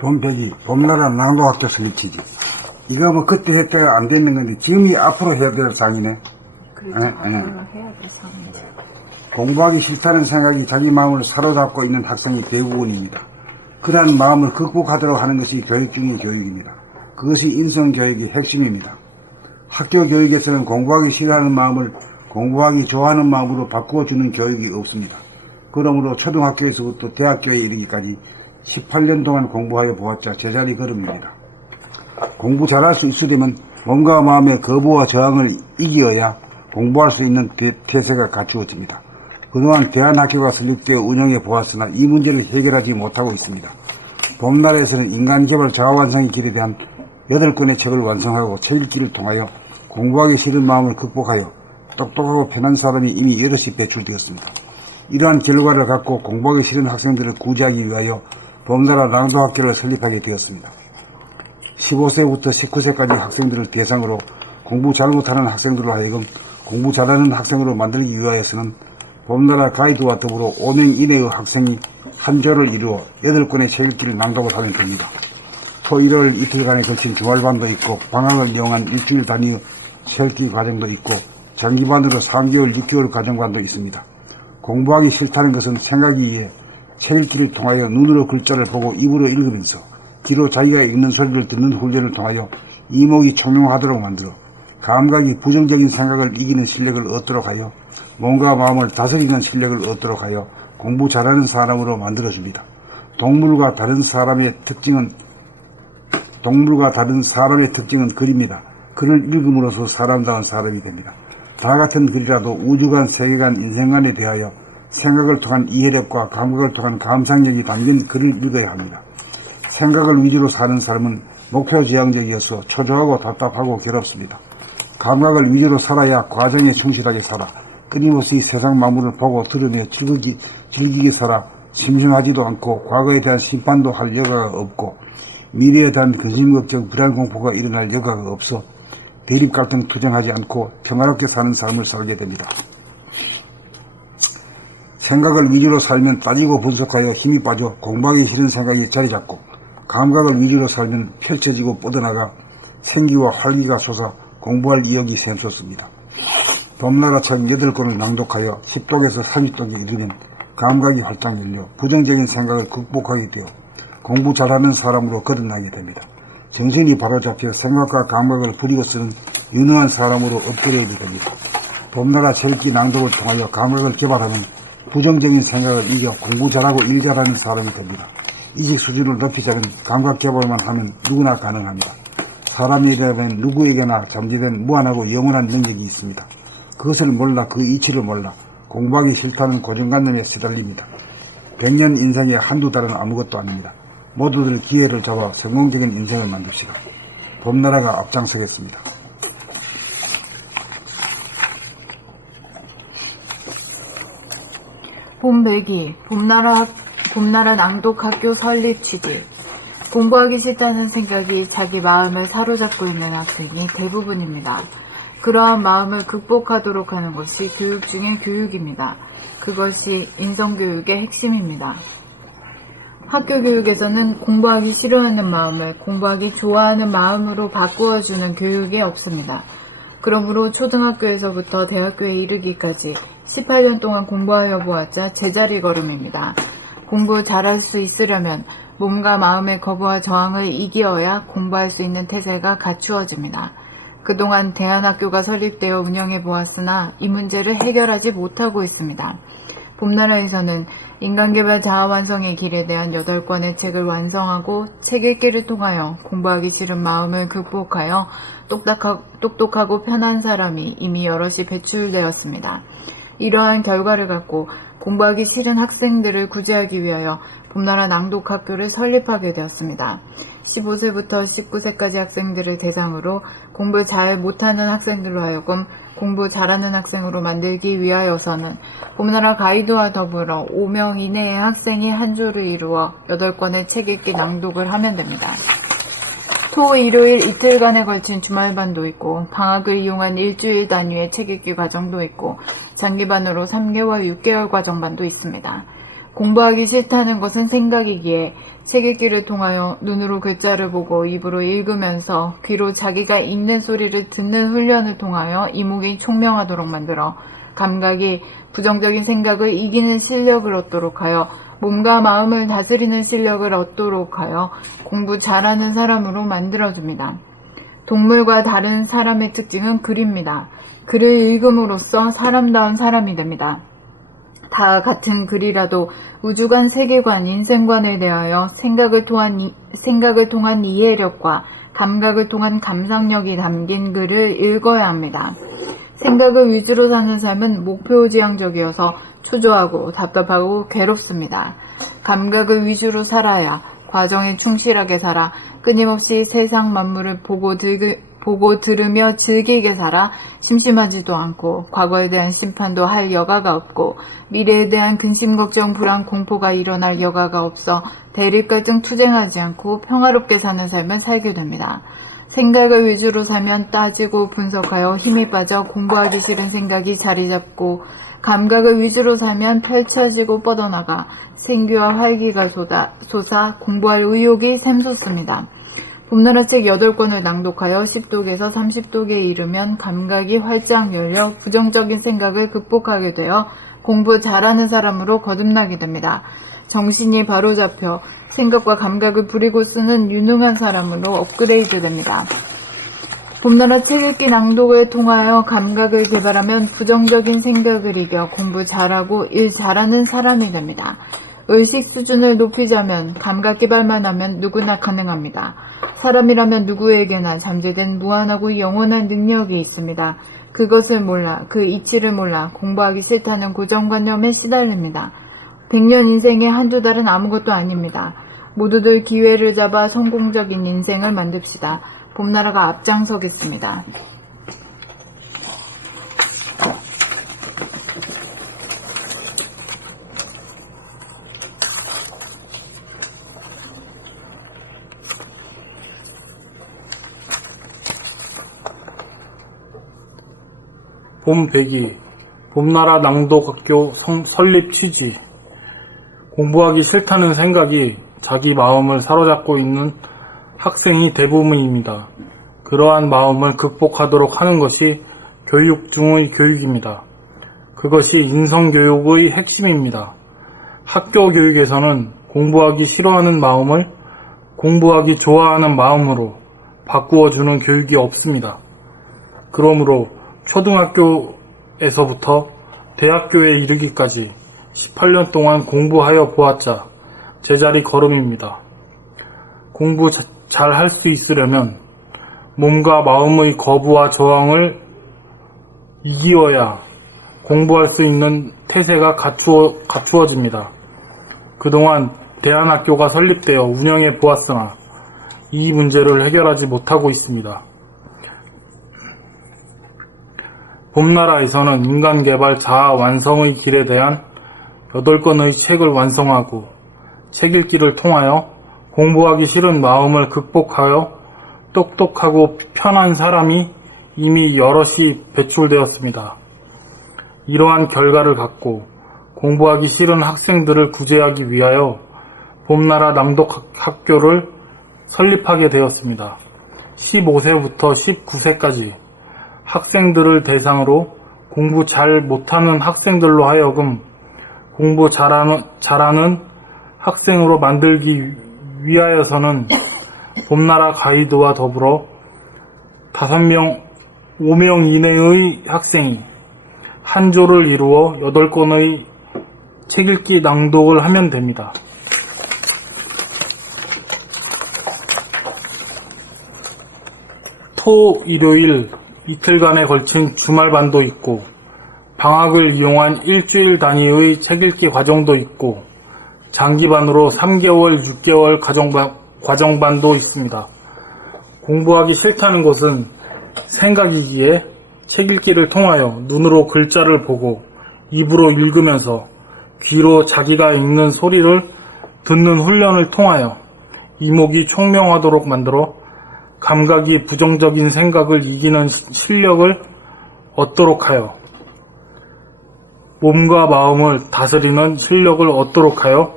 돈 100이 봄나라 낭독학교 설립치지. 이거 뭐 그때 했다가 안 되는 건데 지금이 앞으로 해야 될 상이네. 그렇죠. 앞으로 해야 될 상이죠. 공부하기 싫다는 생각이 자기 마음을 사로잡고 있는 학생이 대부분입니다. 그러한 마음을 극복하도록 하는 것이 교육 중의 교육입니다. 그것이 인성교육의 핵심입니다. 학교 교육에서는 공부하기 싫어하는 마음을 공부하기 좋아하는 마음으로 바꾸어주는 교육이 없습니다. 그러므로 초등학교에서부터 대학교에 이르기까지 18년 동안 공부하여 보았자 제자리 걸음입니다. 공부 잘할 수 있으려면 몸과 마음의 거부와 저항을 이기어야 공부할 수 있는 태세가 갖추어집니다. 그동안 대한학교가 설립되어 운영해 보았으나 이 문제를 해결하지 못하고 있습니다. 봄나라에서는 인간개발 자아완성의 길에 대한 8권의 책을 완성하고 책 읽기를 통하여 공부하기 싫은 마음을 극복하여 똑똑하고 편한 사람이 이미 여럿이 배출되었습니다. 이러한 결과를 갖고 공부하기 싫은 학생들을 구제하기 위하여 봄나라 낭독학교를 설립하게 되었습니다. 15세부터 19세까지 학생들을 대상으로 공부 잘 못하는 학생들로 하여금 공부 잘하는 학생으로 만들기 위하여서는 봄나라 가이드와 더불어 5명 이내의 학생이 한 조를 이루어 8권의 책 읽기를 낭독을 하면 됩니다. 토, 일월 이틀간에 걸친 주말반도 있고 방학을 이용한 일주일 단위의 셀티 과정도 있고 장기반으로 3개월, 6개월 과정반도 있습니다. 공부하기 싫다는 것은 생각이 위해 책 읽기를 통하여 눈으로 글자를 보고 입으로 읽으면서 뒤로 자기가 읽는 소리를 듣는 훈련을 통하여 이목이 총명하도록 만들어 감각이 부정적인 생각을 이기는 실력을 얻도록 하여 몸과 마음을 다스리는 실력을 얻도록 하여 공부 잘하는 사람으로 만들어줍니다. 동물과 다른 사람의 특징은 글입니다. 글을 읽음으로써 사람다운 사람이 됩니다. 다 같은 글이라도 우주관, 세계관, 인생관에 대하여 생각을 통한 이해력과 감각을 통한 감상력이 담긴 글을 읽어야 합니다. 생각을 위주로 사는 삶은 목표지향적이어서 초조하고 답답하고 괴롭습니다. 감각을 위주로 살아야 과정에 충실하게 살아 끊임없이 세상 만물을 보고 들으며 즐기게 살아 심심하지도 않고 과거에 대한 심판도 할 여가가 없고 미래에 대한 근심 걱정 불안 공포가 일어날 여가가 없어 대립 갈등 투쟁하지 않고 평화롭게 사는 삶을 살게 됩니다. 생각을 위주로 살면 따지고 분석하여 힘이 빠져 공부하기 싫은 생각이 자리 잡고 감각을 위주로 살면 펼쳐지고 뻗어나가 생기와 활기가 솟아 공부할意欲이 샘솟습니다. 봄나라 책 8권을 낭독하여 10독에서 30독에 이르면 감각이 활짝 열려 부정적인 생각을 극복하게 되어 공부 잘하는 사람으로 거듭나게 됩니다. 정신이 바로잡혀 생각과 감각을 부리고 쓰는 유능한 사람으로 업그레이드 됩니다. 봄나라 책 읽기 낭독을 통하여 감각을 개발하면 부정적인 생각을 이겨 공부 잘하고 일 잘하는 사람이 됩니다. 이직 수준을 높이자면 감각 개발만 하면 누구나 가능합니다. 사람이라면 누구에게나 잠재된 무한하고 영원한 능력이 있습니다. 그것을 몰라 그 이치를 몰라 공부하기 싫다는 고정관념에 시달립니다. 100년 인생에 한두 달은 아무것도 아닙니다. 모두들 기회를 잡아 성공적인 인생을 만듭시다. 봄나라가 앞장서겠습니다. 봄배기, 봄나라 낭독학교 설립 취지. 공부하기 싫다는 생각이 자기 마음을 사로잡고 있는 학생이 대부분입니다. 그러한 마음을 극복하도록 하는 것이 교육 중의 교육입니다. 그것이 인성교육의 핵심입니다. 학교 교육에서는 공부하기 싫어하는 마음을 공부하기 좋아하는 마음으로 바꾸어주는 교육이 없습니다. 그러므로 초등학교에서부터 대학교에 이르기까지 18년 동안 공부하여 보았자 제자리 걸음입니다. 공부 잘할 수 있으려면 몸과 마음의 거부와 저항을 이기어야 공부할 수 있는 태세가 갖추어집니다. 그동안 대한학교가 설립되어 운영해 보았으나 이 문제를 해결하지 못하고 있습니다. 봄나라에서는 인간개발 자아완성의 길에 대한 8권의 책을 완성하고 책 읽기를 통하여 공부하기 싫은 마음을 극복하여 똑똑하고 편한 사람이 이미 여럿이 배출되었습니다. 이러한 결과를 갖고 공부하기 싫은 학생들을 구제하기 위하여 봄나라 낭독학교를 설립하게 되었습니다. 15세부터 19세까지 학생들을 대상으로 공부 잘 못하는 학생들로 하여금 공부 잘하는 학생으로 만들기 위하여서는 봄나라 가이드와 더불어 5명 이내의 학생이 한 조를 이루어 8권의 책 읽기 낭독을 하면 됩니다. 토, 일요일 이틀간에 걸친 주말반도 있고 방학을 이용한 일주일 단위의 책 읽기 과정도 있고 장기반으로 3개월, 6개월 과정반도 있습니다. 공부하기 싫다는 것은 생각이기에 책 읽기를 통하여 눈으로 글자를 보고 입으로 읽으면서 귀로 자기가 읽는 소리를 듣는 훈련을 통하여 이목이 총명하도록 만들어 감각이 부정적인 생각을 이기는 실력을 얻도록 하여 몸과 마음을 다스리는 실력을 얻도록 하여 공부 잘하는 사람으로 만들어줍니다. 동물과 다른 사람의 특징은 글입니다. 글을 읽음으로써 사람다운 사람이 됩니다. 다 같은 글이라도 우주관, 세계관, 인생관에 대하여 생각을 통한 이해력과 감각을 통한 감상력이 담긴 글을 읽어야 합니다. 생각을 위주로 사는 삶은 목표지향적이어서 초조하고 답답하고 괴롭습니다. 감각을 위주로 살아야 과정에 충실하게 살아 끊임없이 세상 만물을 보고 들으며 즐기게 살아 심심하지도 않고 과거에 대한 심판도 할 여가가 없고 미래에 대한 근심, 걱정, 불안, 공포가 일어날 여가가 없어 대립, 갈등, 투쟁하지 않고 평화롭게 사는 삶을 살게 됩니다. 생각을 위주로 살면 따지고 분석하여 힘이 빠져 공부하기 싫은 생각이 자리 잡고 감각을 위주로 살면 펼쳐지고 뻗어나가 생기와 활기가 솟아 공부할 의욕이 샘솟습니다. 봄나라 책 8권을 낭독하여 10독에서 30독에 이르면 감각이 활짝 열려 부정적인 생각을 극복하게 되어 공부 잘하는 사람으로 거듭나게 됩니다. 정신이 바로잡혀 생각과 감각을 부리고 쓰는 유능한 사람으로 업그레이드 됩니다. 봄나라 책 읽기 낭독을 통하여 감각을 개발하면 부정적인 생각을 이겨 공부 잘하고 일 잘하는 사람이 됩니다. 의식 수준을 높이자면 감각 개발만 하면 누구나 가능합니다. 사람이라면 누구에게나 잠재된 무한하고 영원한 능력이 있습니다. 그것을 몰라, 그 이치를 몰라 공부하기 싫다는 고정관념에 시달립니다. 100년 인생의 한두 달은 아무것도 아닙니다. 모두들 기회를 잡아 성공적인 인생을 만듭시다. 봄나라가 앞장서겠습니다. 봄배기, 봄나라 낭독학교 설립 취지. 공부하기 싫다는 생각이 자기 마음을 사로잡고 있는 학생이 대부분입니다. 그러한 마음을 극복하도록 하는 것이 교육 중의 교육입니다. 그것이 인성교육의 핵심입니다. 학교 교육에서는 공부하기 싫어하는 마음을 공부하기 좋아하는 마음으로 바꾸어주는 교육이 없습니다. 그러므로 초등학교에서부터 대학교에 이르기까지 18년 동안 공부하여 보았자 제자리 걸음입니다. 공부 잘 할 수 있으려면 몸과 마음의 거부와 저항을 이기어야 공부할 수 있는 태세가 갖추어집니다. 그동안 대안학교가 설립되어 운영해 보았으나 이 문제를 해결하지 못하고 있습니다. 봄나라에서는 인간개발 자아 완성의 길에 대한 8권의 책을 완성하고 책 읽기를 통하여 공부하기 싫은 마음을 극복하여 똑똑하고 편한 사람이 이미 여럿이 배출되었습니다. 이러한 결과를 갖고 공부하기 싫은 학생들을 구제하기 위하여 봄나라 낭독학교를 설립하게 되었습니다. 15세부터 19세까지 학생들을 대상으로 공부 잘 못하는 학생들로 하여금 공부 잘하는 학생으로 만들기 위하여서는 봄나라 가이드와 더불어 5명 이내의 학생이 한 조를 이루어 8권의 책 읽기 낭독을 하면 됩니다. 토, 일요일 이틀간에 걸친 주말반도 있고 방학을 이용한 일주일 단위의 책 읽기 과정도 있고 장기반으로 3개월, 6개월 과정반도 있습니다. 공부하기 싫다는 것은 생각이기에 책 읽기를 통하여 눈으로 글자를 보고 입으로 읽으면서 귀로 자기가 읽는 소리를 듣는 훈련을 통하여 이목이 총명하도록 만들어 감각이 부정적인 생각을 이기는 실력을 얻도록 하여 몸과 마음을 다스리는 실력을 얻도록 하여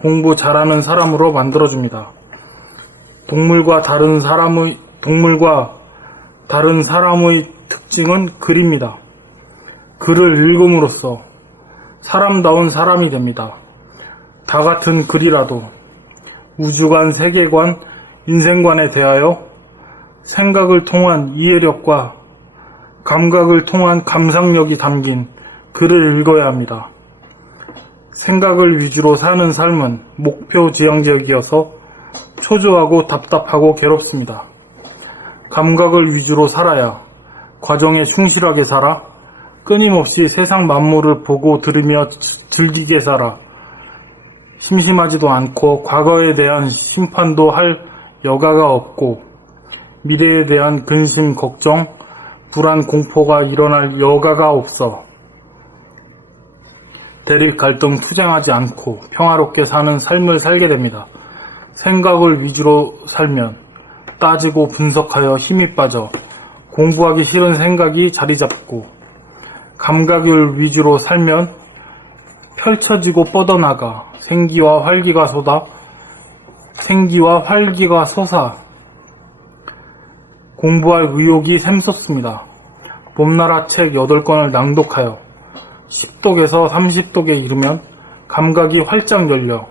공부 잘하는 사람으로 만들어줍니다. 동물과 다른 사람의 특징은 글입니다. 글을 읽음으로써 사람다운 사람이 됩니다. 다 같은 글이라도 우주관, 세계관, 인생관에 대하여 생각을 통한 이해력과 감각을 통한 감상력이 담긴 글을 읽어야 합니다. 생각을 위주로 사는 삶은 목표 지향적이어서 초조하고 답답하고 괴롭습니다. 감각을 위주로 살아야 과정에 충실하게 살아 끊임없이 세상 만물을 보고 들으며 즐기게 살아 심심하지도 않고 과거에 대한 심판도 할 여가가 없고 미래에 대한 근심, 걱정, 불안, 공포가 일어날 여가가 없어 대립, 갈등, 투쟁하지 않고 평화롭게 사는 삶을 살게 됩니다. 생각을 위주로 살면 따지고 분석하여 힘이 빠져 공부하기 싫은 생각이 자리 잡고 감각을 위주로 살면 펼쳐지고 뻗어나가 생기와 활기가 솟아 공부할 의욕이 샘솟습니다. 봄나라 책 8권을 낭독하여 10독에서 30독에 이르면 감각이 활짝 열려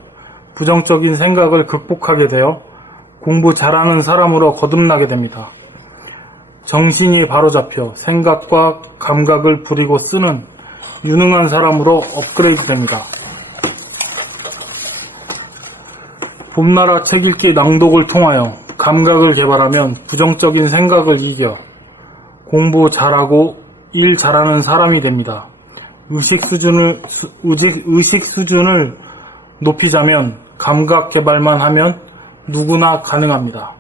부정적인 생각을 극복하게 되어 공부 잘하는 사람으로 거듭나게 됩니다. 정신이 바로잡혀 생각과 감각을 부리고 쓰는 유능한 사람으로 업그레이드 됩니다. 봄나라 책 읽기 낭독을 통하여 감각을 개발하면 부정적인 생각을 이겨 공부 잘하고 일 잘하는 사람이 됩니다. 의식 수준을 높이자면 감각 개발만 하면 누구나 가능합니다.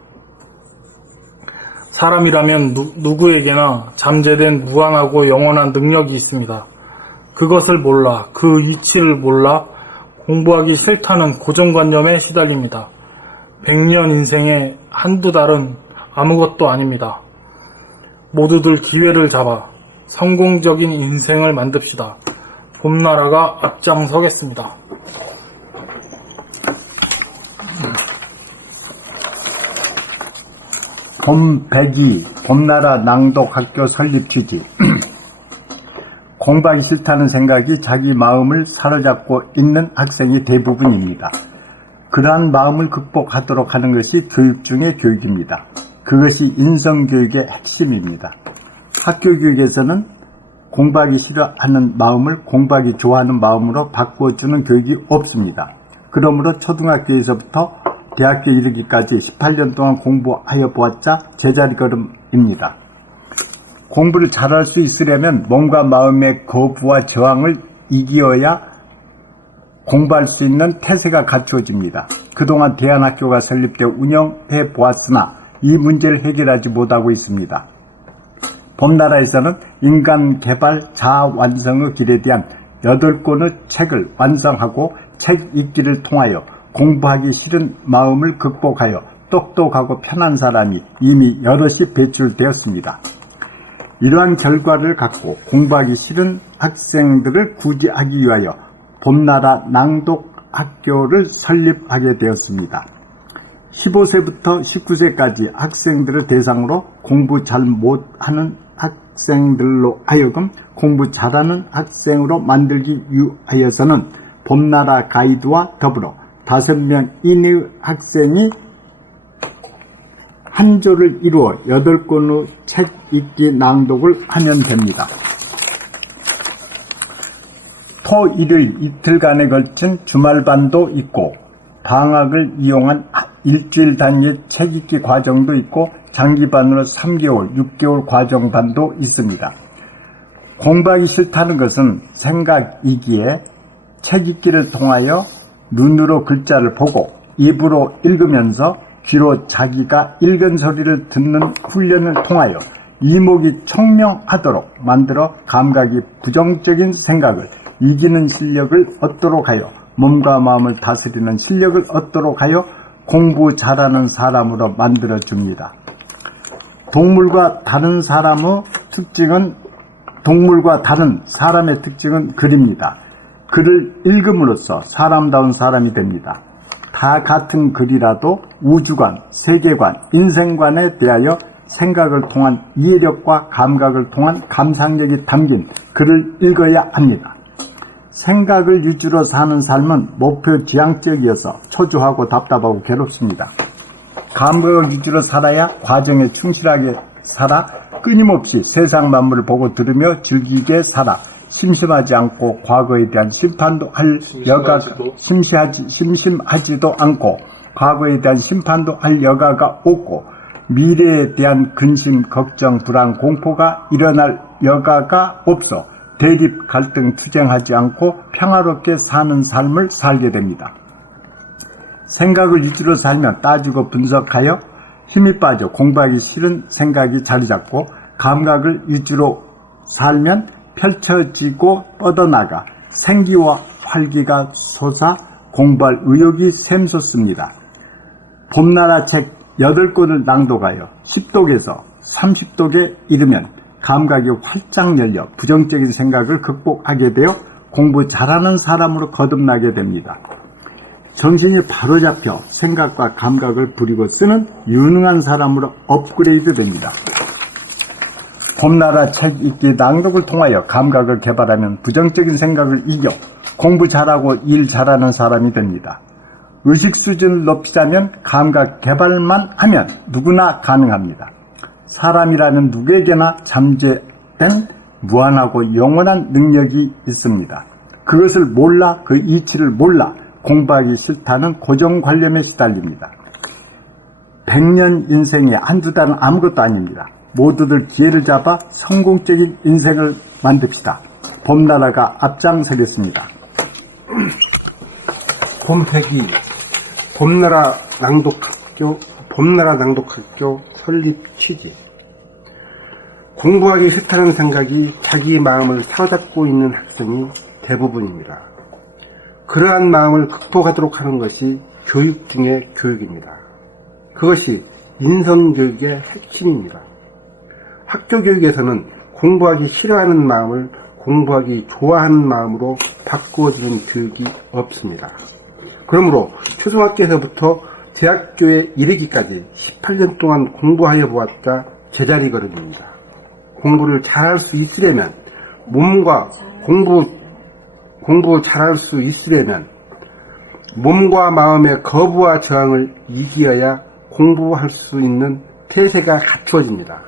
사람이라면 누구에게나 잠재된 무한하고 영원한 능력이 있습니다. 그것을 몰라, 그 위치를 몰라 공부하기 싫다는 고정관념에 시달립니다. 100년 인생에 한두 달은 아무것도 아닙니다. 모두들 기회를 잡아 성공적인 인생을 만듭시다. 봄나라가 앞장서겠습니다. 봄102 봄나라 낭독학교 설립 취지. 공부하기 싫다는 생각이 자기 마음을 사로잡고 있는 학생이 대부분입니다. 그러한 마음을 극복하도록 하는 것이 교육 중의 교육입니다. 그것이 인성교육의 핵심입니다. 학교 교육에서는 공부하기 싫어하는 마음을 공부하기 좋아하는 마음으로 바꿔주는 교육이 없습니다. 그러므로 초등학교에서부터 대학교 이르기까지 18년 동안 공부하여 보았자 제자리 걸음입니다. 공부를 잘할 수 있으려면 몸과 마음의 거부와 저항을 이기어야 공부할 수 있는 태세가 갖추어집니다. 그동안 대안학교가 설립되어 운영해 보았으나 이 문제를 해결하지 못하고 있습니다. 봄나라에서는 인간 개발 자아 완성의 길에 대한 8권의 책을 완성하고 책 읽기를 통하여 공부하기 싫은 마음을 극복하여 똑똑하고 편한 사람이 이미 여럿이 배출되었습니다. 이러한 결과를 갖고 공부하기 싫은 학생들을 구제하기 위하여 봄나라 낭독학교를 설립하게 되었습니다. 15세부터 19세까지 학생들을 대상으로 공부 잘 못하는 학생들로 하여금 공부 잘하는 학생으로 만들기 위하여서는 봄나라 가이드와 더불어 5명 이내의 학생이 한 조를 이루어 8권의 책 읽기 낭독을 하면 됩니다. 토, 일요일 이틀간에 걸친 주말반도 있고 방학을 이용한 일주일 단위의 책 읽기 과정도 있고 장기반으로 3개월, 6개월 과정반도 있습니다. 공부하기 싫다는 것은 생각이기에 책 읽기를 통하여 눈으로 글자를 보고 입으로 읽으면서 귀로 자기가 읽은 소리를 듣는 훈련을 통하여 이목이 총명하도록 만들어 감각이 부정적인 생각을 이기는 실력을 얻도록 하여 몸과 마음을 다스리는 실력을 얻도록 하여 공부 잘하는 사람으로 만들어줍니다. 동물과 다른 사람의 특징은 동물과 다른 사람의 특징은 글입니다. 글을 읽음으로써 사람다운 사람이 됩니다. 다 같은 글이라도 우주관, 세계관, 인생관에 대하여 생각을 통한 이해력과 감각을 통한 감상력이 담긴 글을 읽어야 합니다. 생각을 위주로 사는 삶은 목표 지향적이어서 초조하고 답답하고 괴롭습니다. 감각을 위주로 살아야 과정에 충실하게 살아 끊임없이 세상 만물을 보고 들으며 즐기게 살아 심심하지 않고 과거에 대한 심판도 할 여가 심심하지도 않고 과거에 대한 심판도 할 여가가 없고 미래에 대한 근심, 걱정, 불안, 공포가 일어날 여가가 없어 대립, 갈등, 투쟁하지 않고 평화롭게 사는 삶을 살게 됩니다. 생각을 위주로 살면 따지고 분석하여 힘이 빠져 공부하기 싫은 생각이 자리 잡고 감각을 위주로 살면 펼쳐지고 뻗어나가 생기와 활기가 솟아 공부할 의욕이 샘솟습니다. 봄나라 책 8권을 낭독하여 10독에서 30독에 이르면 감각이 활짝 열려 부정적인 생각을 극복하게 되어 공부 잘하는 사람으로 거듭나게 됩니다. 정신이 바로잡혀 생각과 감각을 부리고 쓰는 유능한 사람으로 업그레이드 됩니다. 봄나라 책 읽기 낭독을 통하여 감각을 개발하면 부정적인 생각을 이겨 공부 잘하고 일 잘하는 사람이 됩니다. 의식 수준을 높이자면 감각 개발만 하면 누구나 가능합니다. 사람이라는 누구에게나 잠재된 무한하고 영원한 능력이 있습니다. 그것을 몰라 그 이치를 몰라 공부하기 싫다는 고정관념에 시달립니다. 100년 인생에 한두 달은 아무것도 아닙니다. 모두들 기회를 잡아 성공적인 인생을 만듭시다. 봄나라가 앞장서겠습니다. 봄태기 봄나라 낭독학교 설립 취지. 공부하기 싫다는 생각이 자기 마음을 사로잡고 있는 학생이 대부분입니다. 그러한 마음을 극복하도록 하는 것이 교육 중의 교육입니다. 그것이 인성교육의 핵심입니다. 학교 교육에서는 공부하기 싫어하는 마음을 공부하기 좋아하는 마음으로 바꾸어주는 교육이 없습니다. 그러므로 초등학교에서부터 대학교에 이르기까지 18년 동안 공부하여 보았다 제자리 걸음입니다. 공부를 잘할 수 있으려면 공부 잘할 수 있으려면 몸과 마음의 거부와 저항을 이기어야 공부할 수 있는 태세가 갖추어집니다.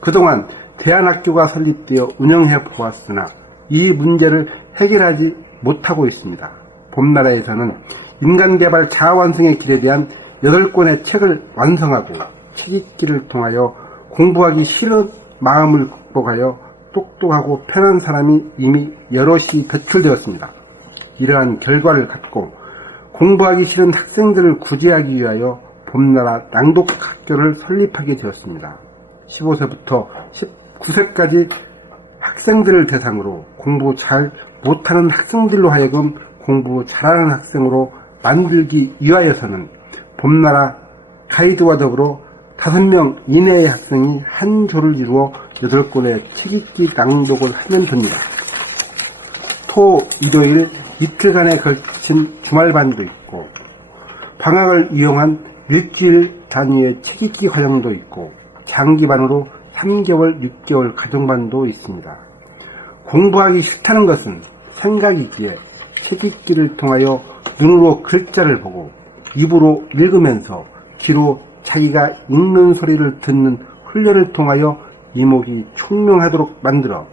그동안 대안학교가 설립되어 운영해 보았으나 이 문제를 해결하지 못하고 있습니다. 봄나라에서는 인간개발 자아완성의 길에 대한 8권의 책을 완성하고 책 읽기를 통하여 공부하기 싫은 마음을 극복하여 똑똑하고 편한 사람이 이미 여럿이 배출되었습니다. 이러한 결과를 갖고 공부하기 싫은 학생들을 구제하기 위하여 봄나라 낭독학교를 설립하게 되었습니다. 15세부터 19세까지 학생들을 대상으로 공부 잘 못하는 학생들로 하여금 공부 잘하는 학생으로 만들기 위하여서는 봄나라 가이드와 더불어 5명 이내의 학생이 한 조를 이루어 8권의 책 읽기 낭독을 하면 됩니다. 토, 일요일 이틀간에 걸친 주말반도 있고 방학을 이용한 일주일 단위의 책 읽기 과정도 있고 장기반으로 3개월, 6개월 가정반도 있습니다. 공부하기 싫다는 것은 생각이기에 책 읽기를 통하여 눈으로 글자를 보고 입으로 읽으면서 귀로 자기가 읽는 소리를 듣는 훈련을 통하여 이목이 총명하도록 만들어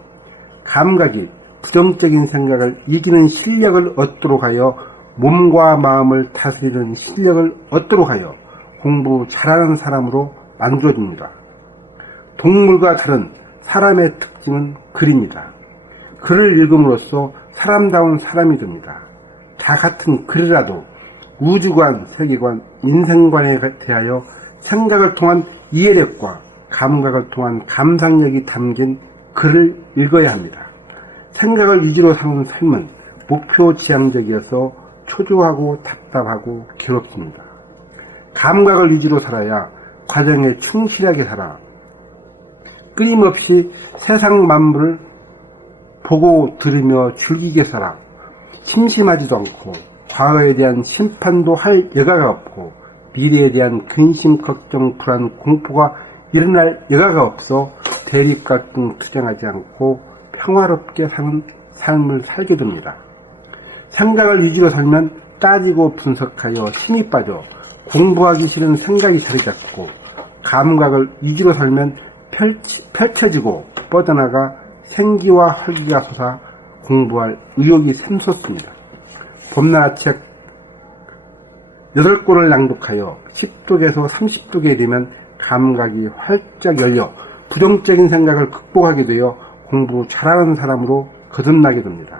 감각이 부정적인 생각을 이기는 실력을 얻도록 하여 몸과 마음을 다스리는 실력을 얻도록 하여 공부 잘하는 사람으로 만들어줍니다. 동물과 다른 사람의 특징은 글입니다. 글을 읽음으로써 사람다운 사람이 됩니다. 다 같은 글이라도 우주관, 세계관, 인생관에 대하여 생각을 통한 이해력과 감각을 통한 감상력이 담긴 글을 읽어야 합니다. 생각을 위주로 사는 삶은 목표 지향적이어서 초조하고 답답하고 괴롭습니다. 감각을 위주로 살아야 과정에 충실하게 살아 끊임없이 세상 만물을 보고 들으며 즐기게 살아 심심하지도 않고 과거에 대한 심판도 할 여가가 없고 미래에 대한 근심, 걱정, 불안, 공포가 일어날 여가가 없어 대립, 갈등, 투쟁하지 않고 평화롭게 사는 삶을 살게 됩니다. 생각을 위주로 살면 따지고 분석하여 힘이 빠져 공부하기 싫은 생각이 자리 잡고, 감각을 위주로 살면 펼쳐지고 뻗어나가 생기와 활기가 솟아 공부할 의욕이 샘솟습니다. 봄나라 책 8권을 낭독하여 10독에서 30독에 이르면 감각이 활짝 열려 부정적인 생각을 극복하게 되어 공부 잘하는 사람으로 거듭나게 됩니다.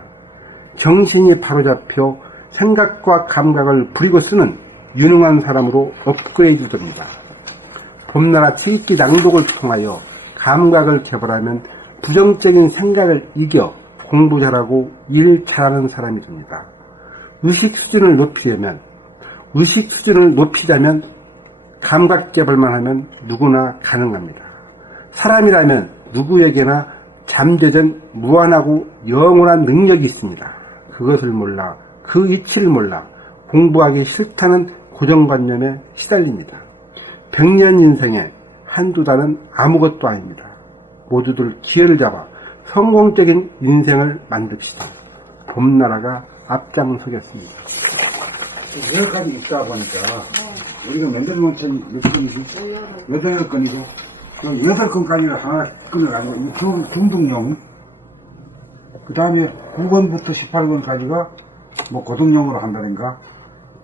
정신이 바로잡혀 생각과 감각을 부리고 쓰는 유능한 사람으로 업그레이드 됩니다. 봄나라 책 읽기 낭독을 통하여 감각을 개발하면 부정적인 생각을 이겨 공부 잘하고 일 잘하는 사람이 됩니다. 의식 수준을 높이자면 감각 개발만 하면 누구나 가능합니다. 사람이라면 누구에게나 잠재된 무한하고 영원한 능력이 있습니다. 그것을 몰라, 그 이치를 몰라 공부하기 싫다는 고정관념에 시달립니다. 100년 인생에 한두 달은 아무것도 아닙니다. 모두들 기회를 잡아 성공적인 인생을 만듭시다. 봄나라가 앞장서겠습니다. 여러 가지 있다 보니까 우리가 만들어놓은 책이 몇 건이지? 8건이고 8건까지는 하나 끊어가지고 중등용, 그 다음에 9권부터 18권까지가 뭐 고등용으로 한다든가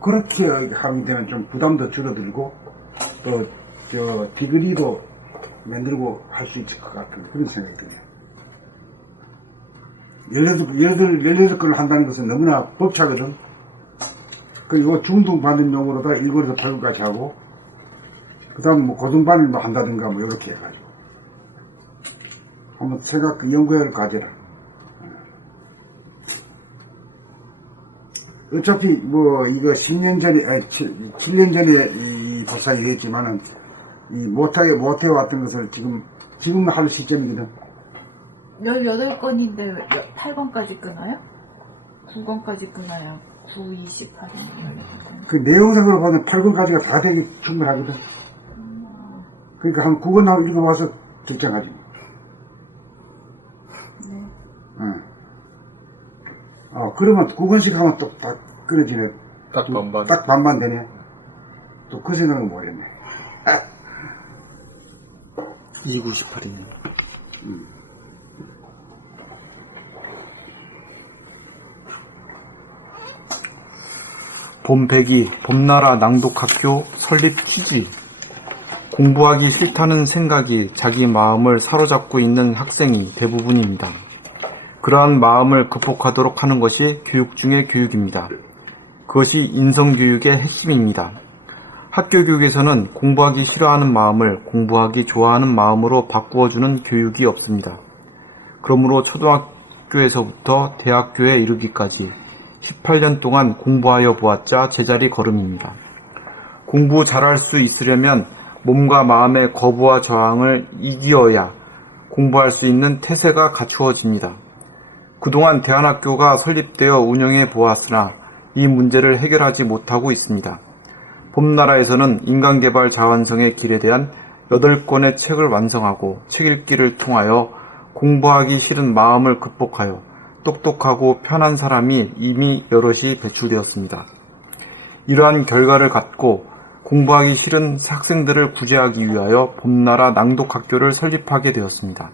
그렇게 하게 되면 좀 부담도 줄어들고 또 디그리도 만들고 할 수 있을 것 같은 그런 생각이 드네요. 18건을 한다는 것은 너무나 벅차거든. 그리고 중등 받는 용으로다 1권에서 8권까지 하고, 그 다음 뭐 고등반을 한다든가 뭐 이렇게 해가지고. 한번 연구회를 가져라. 어차피 뭐 이거 7년 전에 이 박사가 얘기했지만은 못해 왔던 것을 지금 할 시점이거든. 18건인데 왜 8권까지 끊어요? 9권까지 끊어요. 9, 28이. 그 내용상으로 보면 8권까지가 다 되기 충분하거든. 그러니까 한 9권 하고 읽어봐서 결정하지. 네. 응. 그러면 9권씩 하면 또 딱 끊어지네. 딱 반반 되네. 또 그 생각은 못했네. 2918이네요. 봄백이 봄나라 낭독학교 설립 취지. 공부하기 싫다는 생각이 자기 마음을 사로잡고 있는 학생이 대부분입니다. 그러한 마음을 극복하도록 하는 것이 교육 중의 교육입니다. 그것이 인성교육의 핵심입니다. 학교 교육에서는 공부하기 싫어하는 마음을 공부하기 좋아하는 마음으로 바꾸어주는 교육이 없습니다. 그러므로 초등학교에서부터 대학교에 이르기까지 18년 동안 공부하여 보았자 제자리 걸음입니다. 공부 잘할 수 있으려면 몸과 마음의 거부와 저항을 이기어야 공부할 수 있는 태세가 갖추어집니다. 그동안 대안학교가 설립되어 운영해 보았으나 이 문제를 해결하지 못하고 있습니다. 봄나라에서는 인간개발 자완성의 길에 대한 8권의 책을 완성하고 책 읽기를 통하여 공부하기 싫은 마음을 극복하여 똑똑하고 편한 사람이 이미 여럿이 배출되었습니다. 이러한 결과를 갖고 공부하기 싫은 학생들을 구제하기 위하여 봄나라 낭독학교를 설립하게 되었습니다.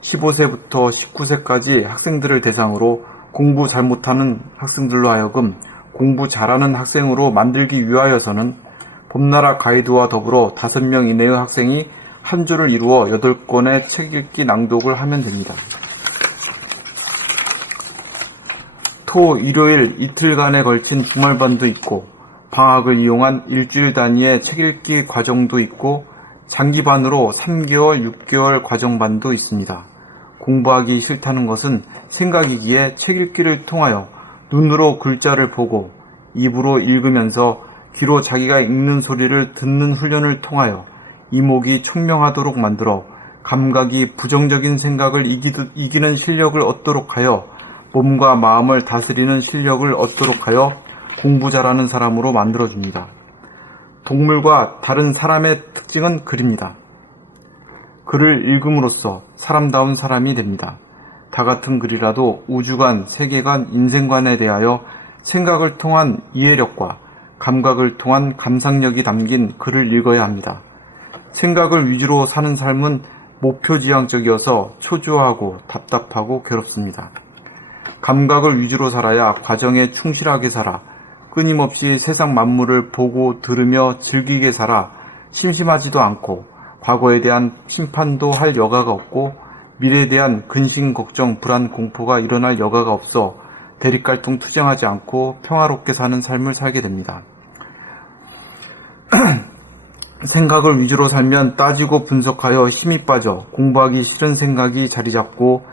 15세부터 19세까지 학생들을 대상으로 공부 잘 못하는 학생들로 하여금 공부 잘하는 학생으로 만들기 위하여서는 봄나라 가이드와 더불어 5명 이내의 학생이 한 조를 이루어 8권의 책 읽기 낭독을 하면 됩니다. 토, 일요일 이틀간에 걸친 주말반도 있고 방학을 이용한 일주일 단위의 책 읽기 과정도 있고 장기반으로 3개월, 6개월 과정반도 있습니다. 공부하기 싫다는 것은 생각이기에 책 읽기를 통하여 눈으로 글자를 보고 입으로 읽으면서 귀로 자기가 읽는 소리를 듣는 훈련을 통하여 이목이 청명하도록 만들어 감각이 부정적인 생각을 이기는 실력을 얻도록 하여 몸과 마음을 다스리는 실력을 얻도록 하여 공부 잘하는 사람으로 만들어줍니다. 동물과 다른 사람의 특징은 글입니다. 글을 읽음으로써 사람다운 사람이 됩니다. 다 같은 글이라도 우주관, 세계관, 인생관에 대하여 생각을 통한 이해력과 감각을 통한 감상력이 담긴 글을 읽어야 합니다. 생각을 위주로 사는 삶은 목표지향적이어서 초조하고 답답하고 괴롭습니다. 감각을 위주로 살아야 과정에 충실하게 살아 끊임없이 세상 만물을 보고 들으며 즐기게 살아 심심하지도 않고 과거에 대한 심판도 할 여가가 없고 미래에 대한 근심, 걱정, 불안, 공포가 일어날 여가가 없어 대립갈등 투쟁하지 않고 평화롭게 사는 삶을 살게 됩니다. 생각을 위주로 살면 따지고 분석하여 힘이 빠져 공부하기 싫은 생각이 자리 잡고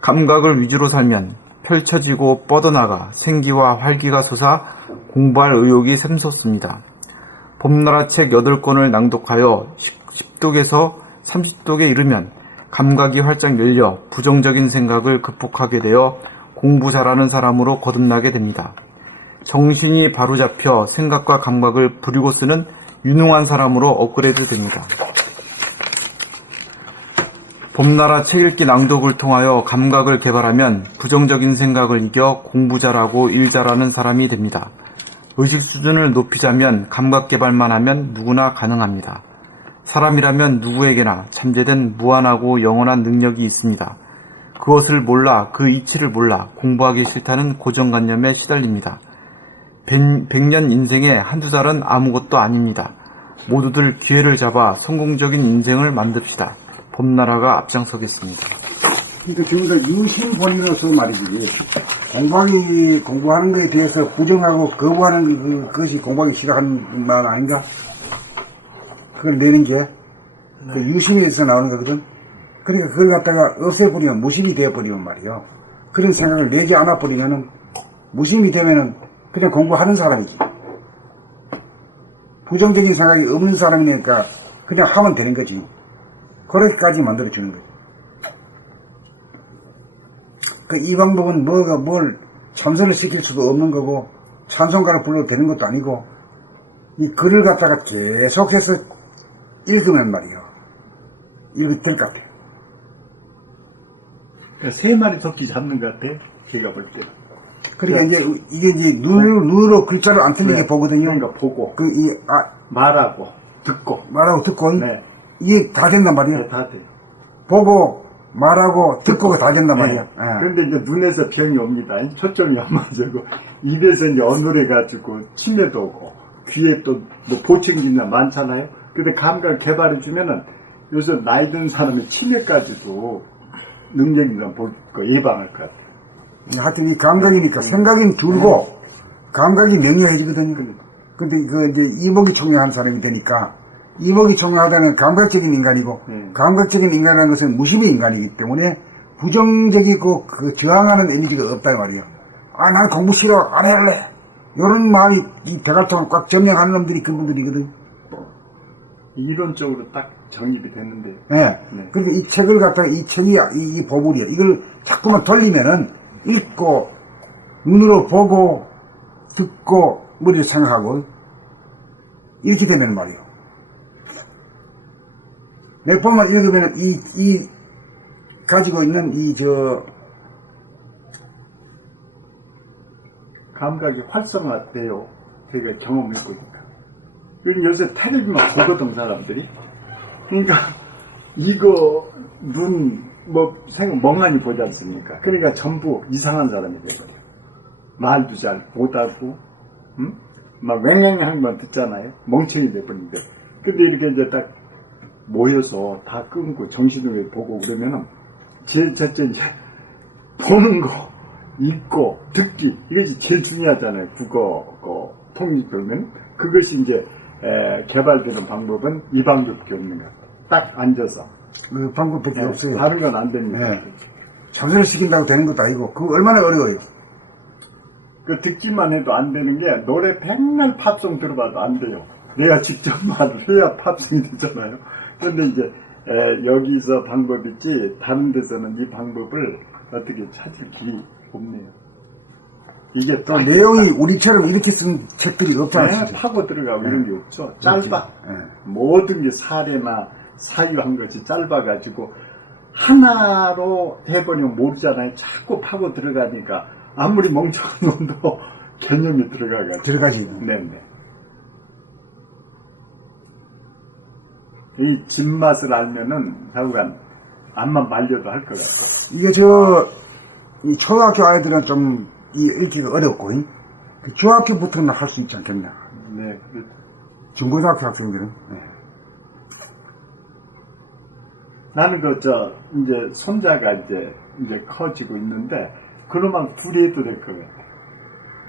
감각을 위주로 살면 펼쳐지고 뻗어나가 생기와 활기가 솟아 공부할 의욕이 샘솟습니다. 봄나라 책 8권을 낭독하여 10독에서 30독에 이르면 감각이 활짝 열려 부정적인 생각을 극복하게 되어 공부 잘하는 사람으로 거듭나게 됩니다. 정신이 바로잡혀 생각과 감각을 부리고 쓰는 유능한 사람으로 업그레이드 됩니다. 봄나라 책 읽기 낭독을 통하여 감각을 개발하면 부정적인 생각을 이겨 공부 잘하고 일 잘하는 사람이 됩니다. 의식 수준을 높이자면 감각 개발만 하면 누구나 가능합니다. 사람이라면 누구에게나 잠재된 무한하고 영원한 능력이 있습니다. 그것을 몰라 그 이치를 몰라 공부하기 싫다는 고정관념에 시달립니다. 100년 인생에 한두 달은 아무것도 아닙니다. 모두들 기회를 잡아 성공적인 인생을 만듭시다. 봄나라가 앞장서겠습니다. 그러니까 전부 다 유심본의로서 말이지. 공부하는 것에 대해서 부정하고 거부하는 그것이 공부하기 싫어하는 말 아닌가? 그걸 내는 게 그 유심에서 나오는 거거든. 그러니까 그걸 갖다가 없애버리면 무심이 되어버리면 말이요. 그런 생각을 내지 않아버리면은 무심이 되면은 그냥 공부하는 사람이지. 부정적인 생각이 없는 사람이니까 그냥 하면 되는 거지. 그렇게까지 만들어주는 거지. 이 방법은 뭘 참선을 시킬 수도 없는 거고 찬송가를 불러도 되는 것도 아니고 이 글을 갖다가 계속해서 읽으면 말이요. 읽어도 될 것 같아요. 그러니까 3마리 토끼 잡는 것 같아. 제가 볼 때. 그러니까 이게 이제 눈으로 글자를 안 틀리게 네. 보거든요. 그러니까 보고 말하고 듣고 말하고 듣고 네. 이게 다 된단 말이에요. 네, 다 돼요. 보고 말하고 듣고가 다 된단 말이에요. 네. 그런데 이제 눈에서 병이 옵니다. 초점이 안 맞고 입에서 이제 어눌해가지고 치매도 오고 귀에 또 뭐 보청기나 많잖아요. 근데 감각을 개발해 주면은 요새 나이 든 사람의 치매까지도 능력이나 예방할 것 같아요. 하여튼 이 감각이니까 생각이 줄고 감각이 명료해지거든요. 근데 이제 이목이 총명한 사람이 되니까 이목이 총명하다는 감각적인 인간이고 감각적인 인간이라는 것은 무심의 인간이기 때문에 부정적이고 저항하는 에너지가 없다 말이에요. 난 공부 싫어 안 할래 이런 마음이 이 대갈통을 꽉 점령하는 놈들이 그분들이거든. 이론적으로 딱 정립이 됐는데. 네. 그러니까 이 책을 갖다가 이 책이 이 보물이야. 이걸 자꾸만 돌리면은 읽고 눈으로 보고 듣고 머리를 생각하고 이렇게 되면 말이에요. 몇 번만 읽으면 이 가지고 있는 감각이 활성화돼요. 제가 경험했거든요. 요새 텔레비만 보거든 사람들이. 그러니까 이거 생각 멍하니 보지 않습니까? 그러니까 전부 이상한 사람이 돼버려요. 말도 잘 못하고 막 맹맹한 건 듣잖아요. 멍청이 돼버린데. 근데 이렇게 이제 딱 모여서 다 끊고 정신을 보고 그러면은 첫째 이제 보는 거, 읽고 듣기 이것이 제일 중요하잖아요. 국어 통일 그러면 그것이 이제 개발되는 방법은 이 방법밖에 없는 것 같아요. 딱 앉아서 그 방법밖에 없어요. 다른 건 안 됩니다. 참선을 시킨다고 되는 것도 아니고 그거 얼마나 어려워요. 그 듣기만 해도 안 되는 게 노래 백날 팝송 들어봐도 안 돼요. 내가 직접 말을 해야 팝송이 되잖아요. 그런데 이제 여기서 방법이 있지 다른 데서는 이 방법을 어떻게 찾을 길이 없네요. 이게 또 내용이 우리처럼 이렇게 쓴 책들이 없잖아요. 네, 진짜. 파고 들어가고 이런 게 없죠. 짧아. 예. 모든 게 사례나 사유한 것이 짧아가지고 하나로 해버리면 모르잖아요. 자꾸 파고 들어가니까 아무리 멍청한 놈도 개념이 들어가가지고. 들어가시고. 네네. 이 진맛을 알면은 하여간 암만 말려도 할 것 같아요. 이게 이 초등학교 아이들은 좀 이 읽기가 어렵고, 중학교부터는 할 수 있지 않겠냐. 네. 중고등학교 학생들은. 네. 나는 이제 손자가 이제 커지고 있는데, 그놈만 둘이 해도 될 것 같아.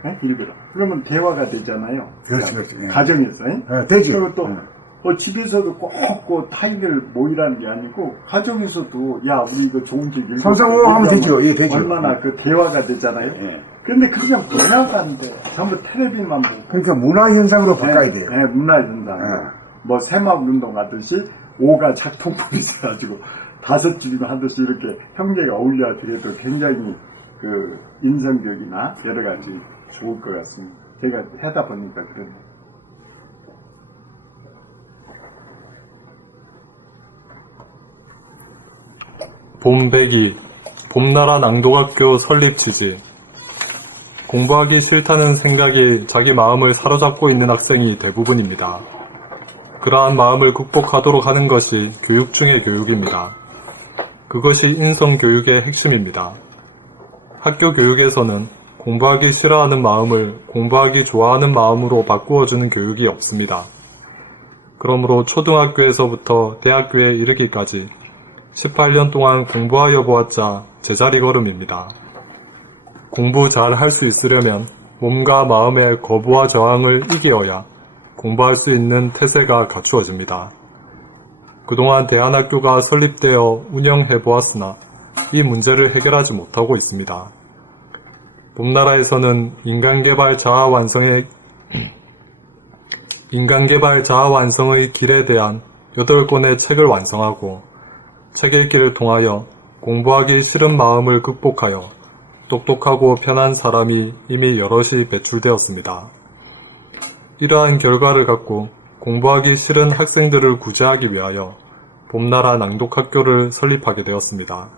네? 읽으라. 그러면 대화가 되잖아요. 그렇지, 그렇지. 예. 가정에서. 네, 되지. 그리고 또, 예. 집에서도 꼭 타인을 모이라는 게 아니고, 가정에서도, 야, 우리 이거 좋은 책 읽어. 삼삼오오 하면 되죠. 예, 되죠. 얼마나 그 대화가 되잖아요. 예. 근데 그냥 대화가 안 돼. 전부 텔레비만 보고. 그러니까 문화현상으로 바꿔야 돼요. 네, 문화현상. 네. 뭐 새마을 운동 하듯이 5가 작통법이 있어가지고 5줄이나 하듯이 이렇게 형제가 어울려 드려도 굉장히 그 인성교육이나 여러 가지 좋을 것 같습니다. 제가 하다 보니까 그러네요. 봄배기, 봄나라 낭독학교 설립 취지. 공부하기 싫다는 생각이 자기 마음을 사로잡고 있는 학생이 대부분입니다. 그러한 마음을 극복하도록 하는 것이 교육 중의 교육입니다. 그것이 인성교육의 핵심입니다. 학교 교육에서는 공부하기 싫어하는 마음을 공부하기 좋아하는 마음으로 바꾸어주는 교육이 없습니다. 그러므로 초등학교에서부터 대학교에 이르기까지 18년 동안 공부하여 보았자 제자리 걸음입니다. 공부 잘 할 수 있으려면 몸과 마음의 거부와 저항을 이기어야 공부할 수 있는 태세가 갖추어집니다. 그동안 대한학교가 설립되어 운영해 보았으나 이 문제를 해결하지 못하고 있습니다. 봄나라에서는 인간개발 자아 완성의 길에 대한 8권의 책을 완성하고 책 읽기를 통하여 공부하기 싫은 마음을 극복하여 똑똑하고 편한 사람이 이미 여럿이 배출되었습니다. 이러한 결과를 갖고 공부하기 싫은 학생들을 구제하기 위하여 봄나라 낭독학교를 설립하게 되었습니다.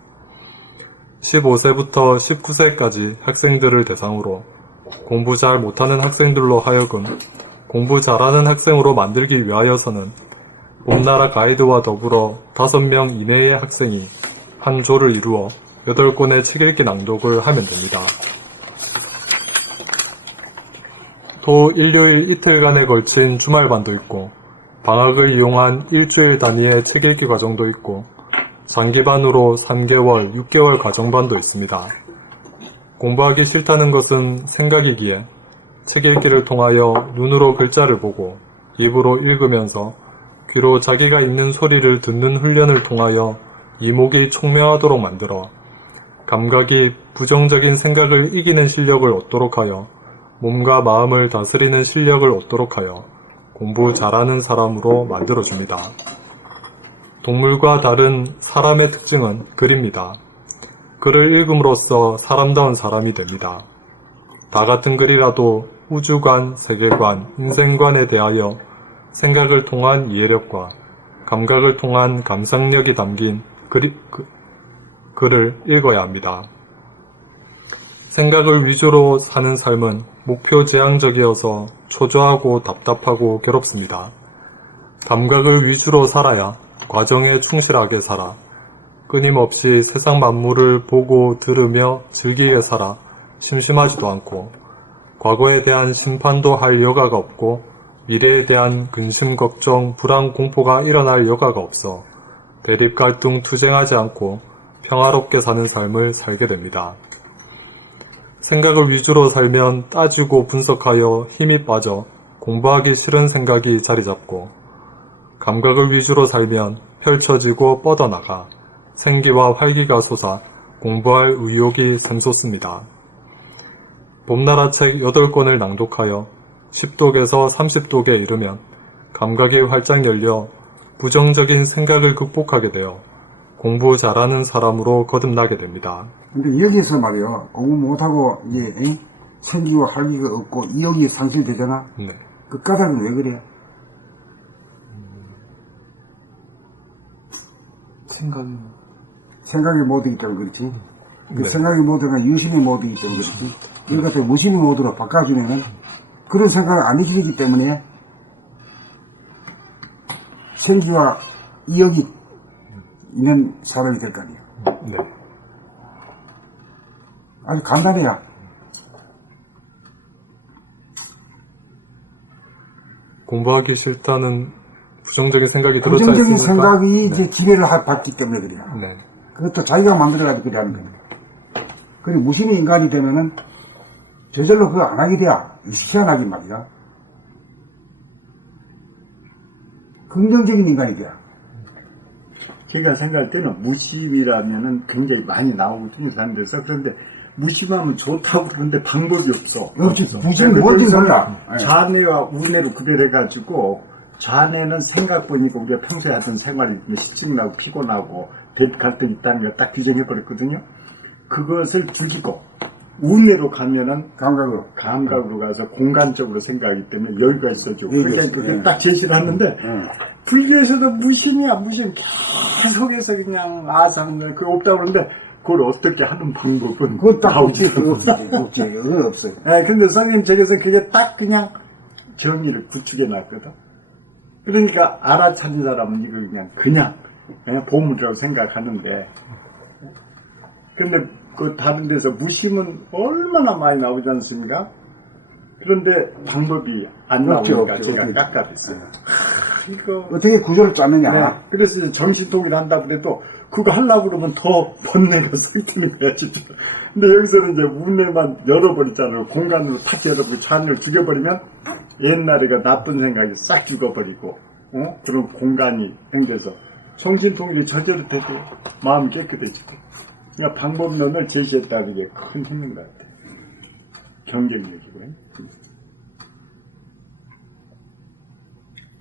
15세부터 19세까지 학생들을 대상으로 공부 잘 못하는 학생들로 하여금 공부 잘하는 학생으로 만들기 위하여서는 봄나라 가이드와 더불어 5명 이내의 학생이 한 조를 이루어 8권의 책 읽기 낭독을 하면 됩니다. 또 일요일 이틀간에 걸친 주말반도 있고 방학을 이용한 일주일 단위의 책 읽기 과정도 있고 장기반으로 3개월, 6개월 과정반도 있습니다. 공부하기 싫다는 것은 생각이기에 책 읽기를 통하여 눈으로 글자를 보고 입으로 읽으면서 귀로 자기가 읽는 소리를 듣는 훈련을 통하여 이목이 총명하도록 만들어 감각이 부정적인 생각을 이기는 실력을 얻도록 하여 몸과 마음을 다스리는 실력을 얻도록 하여 공부 잘하는 사람으로 만들어줍니다. 동물과 다른 사람의 특징은 글입니다. 글을 읽음으로써 사람다운 사람이 됩니다. 다 같은 글이라도 우주관, 세계관, 인생관에 대하여 생각을 통한 이해력과 감각을 통한 감상력이 담긴 글을 읽어야 합니다. 생각을 위주로 사는 삶은 목표 지향적이어서 초조하고 답답하고 괴롭습니다. 감각을 위주로 살아야 과정에 충실하게 살아 끊임없이 세상 만물을 보고 들으며 즐기게 살아 심심하지도 않고 과거에 대한 심판도 할 여가가 없고 미래에 대한 근심, 걱정, 불안, 공포가 일어날 여가가 없어 대립, 갈등, 투쟁하지 않고 평화롭게 사는 삶을 살게 됩니다. 생각을 위주로 살면 따지고 분석하여 힘이 빠져 공부하기 싫은 생각이 자리 잡고 감각을 위주로 살면 펼쳐지고 뻗어나가 생기와 활기가 솟아 공부할 의욕이 샘솟습니다. 봄나라 책 8권을 낭독하여 10독에서 30독에 이르면 감각이 활짝 열려 부정적인 생각을 극복하게 되어 공부 잘하는 사람으로 거듭나게 됩니다. 근데 여기서 말이요, 공부 못하고 이제 생기와 활기가 없고 이욕이 상실되잖아. 네. 그 까닭은 왜 그래? 생각의 모드이기 때문에 그렇지. 그 네. 생각의 모드가 유심의 모드이기 때문에 그렇지. 이걸 갖다 무심의 모드로 바꿔주면은 그런 생각을 안 해주기 때문에 생기와 이욕이 있는 사람이 될 거 아니에요. 네. 아주 간단해요. 공부하기 싫다는 부정적인 생각이 들었지 부정적인 않습니까? 생각이 이제 지배를 받기 때문에 그래요. 네. 그것도 자기가 만들어가지고 그래 하는 겁니다. 그리고 무심히 인간이 되면은 저절로 그거 안 하게 돼야 희한하긴 말이야. 긍정적인 인간이 돼야. 제가 생각할 때는 무심이라면은 굉장히 많이 나오거든요, 다른 데서. 그런데 무심하면 좋다고 그러는데 방법이 없어. 없지. 무심이 뭔지 몰라. 좌뇌와 우뇌로 구별해가지고 좌뇌는 생각뿐이고 우리가 평소에 하던 생활이 시증나고 피곤하고 대립 갈등이 있다는 걸 딱 규정해버렸거든요. 그것을 죽이고 우뇌로 가면은 감각으로 가서 공간적으로 생각하기 때문에 여유가 있어지고 그러니까 그게 딱 제시를 하는데 불교에서도 무심이야 무심 계속해서 그냥 아상을 그거 없다고 그러는데 그걸 어떻게 하는 방법은 그건 딱 나오지 없지. 그건 없어요. 네, 근데 선생님 책에서 그게 딱 그냥 정의를 구축해 놨거든. 그러니까 알아차린 사람은 이거 그냥 보물이라고 생각하는데 근데 그 다른 데서 무심은 얼마나 많이 나오지 않습니까? 그런데 방법이 안 나오니까 제가 깎아냈어요. 이거 어떻게 구조를 짜느냐. 네, 그래서 이제 정신통일 한다 그래도 그거 하려고 그러면 더 번뇌가 섞이는 거야 진짜. 근데 여기서는 이제 우뇌만 열어버리잖아요. 공간으로 탁 열어버리고 잔을 죽여버리면 옛날에가 나쁜 생각이 싹 죽어버리고 그런 공간이 생겨서 정신통일이 저절로 되고 마음이 깨끗해지고 그러니까 방법론을 제시했다는 게 큰 힘인 것 같아요. 경쟁력이고요.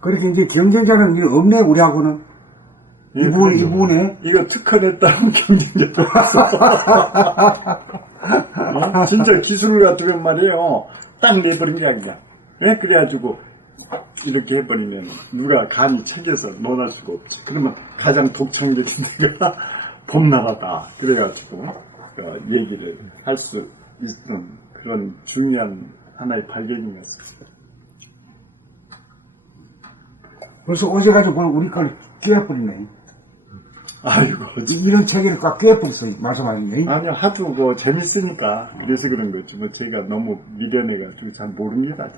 그렇게 이제 경쟁자는 없네, 우리하고는. 이 부분에. 이거 특허냈다면 경쟁자도 없어. 진짜 기술 같으면 말이에요. 딱 내버린 게 아니야. 네? 그래가지고 이렇게 해버리면 누가 감히 책에서 논할 수가 없지. 그러면 가장 독창적인 데가 봄나라다. 그래가지고 얘기를 할 수 있는 그런 중요한 하나의 발견인 것 같습니다. 벌써 오셔가지고 우리 걸 꿰어버리네. 아이고, 이런 체계를 꽉 꿰어버렸어요, 말씀하신 게. 아니요, 하도 재밌으니까 그래서 그런 거지. 제가 너무 미련해가지고 잘 모릅니다.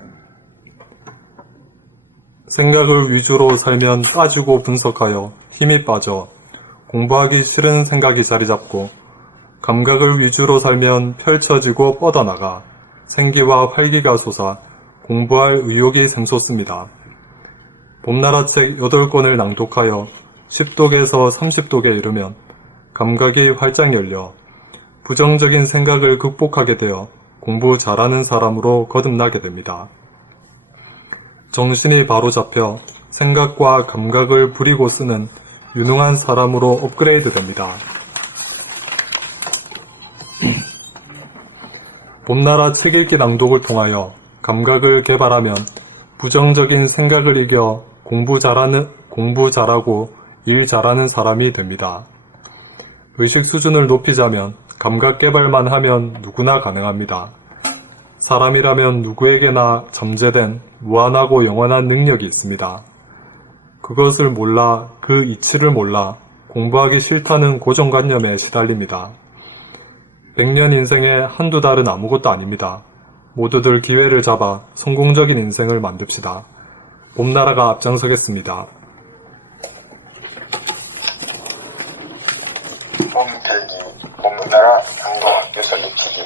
생각을 위주로 살면 따지고 분석하여 힘이 빠져 공부하기 싫은 생각이 자리 잡고 감각을 위주로 살면 펼쳐지고 뻗어나가 생기와 활기가 솟아 공부할 의욕이 샘솟습니다. 봄나라 책 8권을 낭독하여 10독에서 30독에 이르면 감각이 활짝 열려 부정적인 생각을 극복하게 되어 공부 잘하는 사람으로 거듭나게 됩니다. 정신이 바로 잡혀 생각과 감각을 부리고 쓰는 유능한 사람으로 업그레이드 됩니다. 봄나라 책 읽기 낭독을 통하여 감각을 개발하면 부정적인 생각을 이겨 공부 잘하고 일 잘하는 사람이 됩니다. 의식 수준을 높이자면 감각 개발만 하면 누구나 가능합니다. 사람이라면 누구에게나 잠재된 무한하고 영원한 능력이 있습니다. 그것을 몰라 그 이치를 몰라 공부하기 싫다는 고정관념에 시달립니다. 100년 인생에 한두 달은 아무것도 아닙니다. 모두들 기회를 잡아 성공적인 인생을 만듭시다. 봄나라가 앞장서겠습니다. 봄들기, 봄나라 낭독학교 설립치기.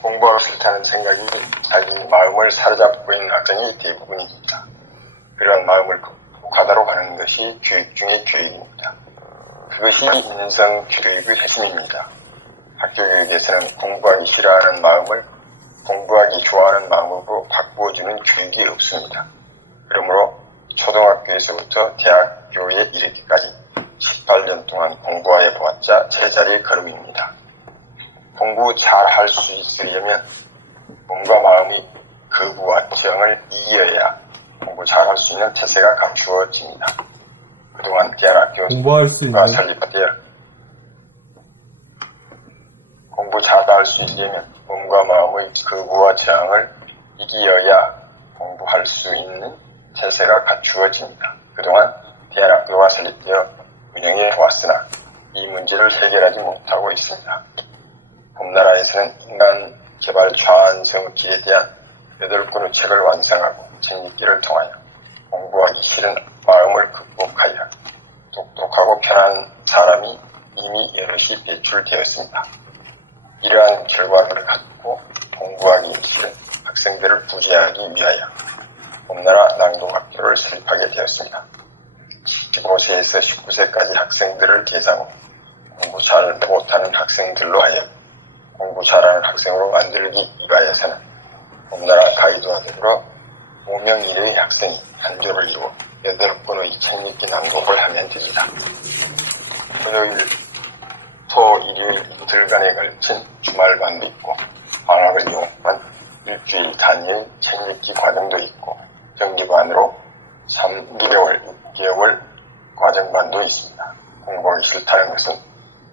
공부하기 싫다는 생각이 자기 마음을 사로잡고 있는 학생이 대부분입니다. 그러한 마음을 극복하도록 하는 것이 교육 중의 교육입니다. 그것이 인성 교육의 핵심입니다. 학교 교육에서는 공부하기 싫어하는 마음을 공부하기 좋아하는 마음으로 바꾸어주는 교육이 없습니다. 그러므로 초등학교에서부터 대학교에 이르기까지 18년 동안 공부하여 보았자 제자리 걸음입니다. 공부 잘 할 수 있으려면 몸과 마음이 거부와 저항을 이겨야 공부 잘 할 수 있는 태세가 갖추어집니다. 그동안 대학교 공부할 수 있는 설립되어 공부 잘할 수 있으려면 몸과 마음의 거부와 저항을 이겨야 공부할 수 있는 태세가 갖추어집니다. 그동안 대학교가 설립되어 운영해 보았으나 이 문제를 해결하지 못하고 있습니다. 봄나라에서는 인간 개발 좌안성 길에 대한 8권의 책을 완성하고 책읽기를 통하여 공부하기 싫은 마음을 극복하여 똑똑하고 편한 사람이 이미 여럿이 배출되었습니다. 이러한 결과를 갖고 공부하기 싫은 학생들을 구제하기 위하여 봄나라 낭독학교를 설립하게 되었습니다. 15세에서 19세까지 학생들을 대상으로 공부 잘 못하는 학생들로 하여 공부 잘하는 학생으로 만들기 위하여서는 봄나라 가이드와 더불어 5명 이내의 학생이 한 조를 이루어 8권의 책읽기 낭독을 하면 됩니다. 토요일, 토, 일요일 이틀간에 걸친 주말반도 있고 방학을 이용한 일주일 단위의 책읽기 과정도 있고 정기반으로 3개월, 6개월 과정반도 있습니다. 공부하기 싫다는 것은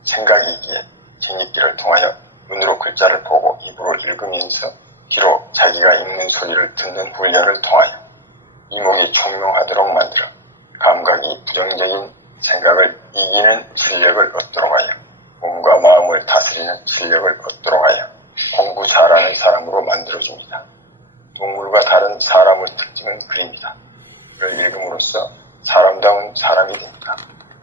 생각이기에 책읽기를 통하여 눈으로 글자를 보고 입으로 읽으면서 귀로 자기가 읽는 소리를 듣는 훈련을 통하여 이목이 총명하도록 만들어 감각이 부정적인 생각을 이기는 실력을 얻도록 하여 몸과 마음을 다스리는 실력을 얻도록 하여 공부 잘하는 사람으로 만들어줍니다. 동물과 다른 사람의 특징은 글입니다. 글을 읽음으로써 사람다운 사람이 됩니다.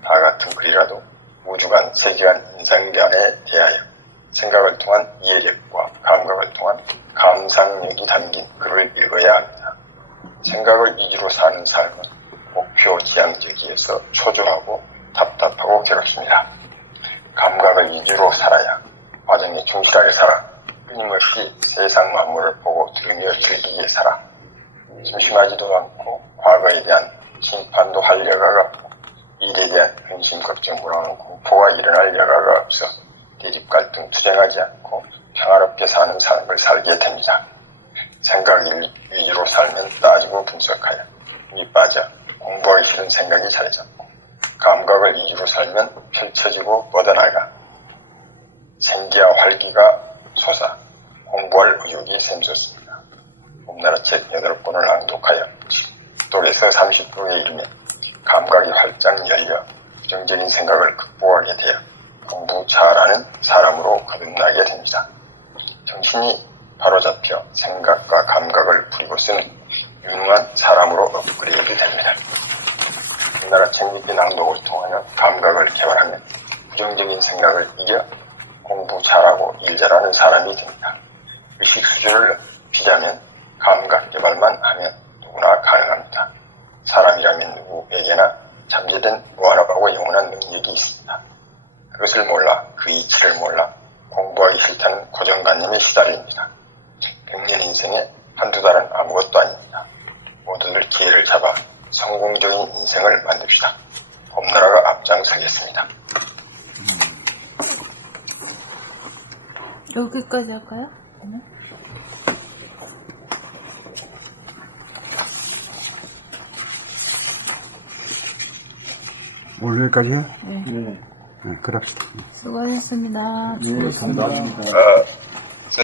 다 같은 글이라도 우주관, 세계관, 인상관에 대하여 생각을 통한 이해력과 감각을 통한 감상력이 담긴 글을 읽어야 합니다. 생각을 이기로 사는 삶은 목표 지향적이어서 초조하고 답답하고 괴롭습니다. 감각을 이기로 살아야 과정에 충실하게 살아 끊임없이 세상 만물을 보고 들으며 즐기게 살아 심심하지도 않고 과거에 대한 심판도 할 여가가 없고 일에 대한 근심, 걱정, 불안, 공포가 일어날 여가가 없어 대립, 갈등, 투쟁하지 않고 평화롭게 사는 삶을 살게 됩니다. 생각 위주로 살면 따지고 분석하여 힘이 빠져 공부하기 싫은 생각이 자리 잡고 감각을 위주로 살면 펼쳐지고 뻗어나가 생기와 활기가 솟아 공부할 의욕이 샘솟습니다. 봄나라 책 8권을 낭독하여 10독에서 30독에 이르면 감각이 활짝 열려 부정적인 생각을 극복하게 되어 공부 잘하는 사람으로 거듭나게 됩니다. 정신이 바로잡혀 생각과 감각을 부리고 쓰는 유능한 사람으로 업그레이드 됩니다. 우리나라 책읽기 낭독을 통하여 감각을 개발하면 부정적인 생각을 이겨 공부 잘하고 일 잘하는 사람이 됩니다. 의식 수준을 높이자면 감각 개발만 하면 누구나 가능합니다. 사람이라면 누구에게나 잠재된 무한하고 영원한 능력이 있습니다. 그것을 몰라 그 이치를 몰라 공부하기 싫다는 고정관념에 시달립니다. 100년 인생에 한두 달은 아무것도 아닙니다. 모두들 기회를 잡아 성공적인 인생을 만듭시다. 봄나라가 앞장서겠습니다. 여기까지 할까요? 오늘 여기까지요? 네. 네, 그럽시다. 수고하셨습니다. 네, 감사합니다.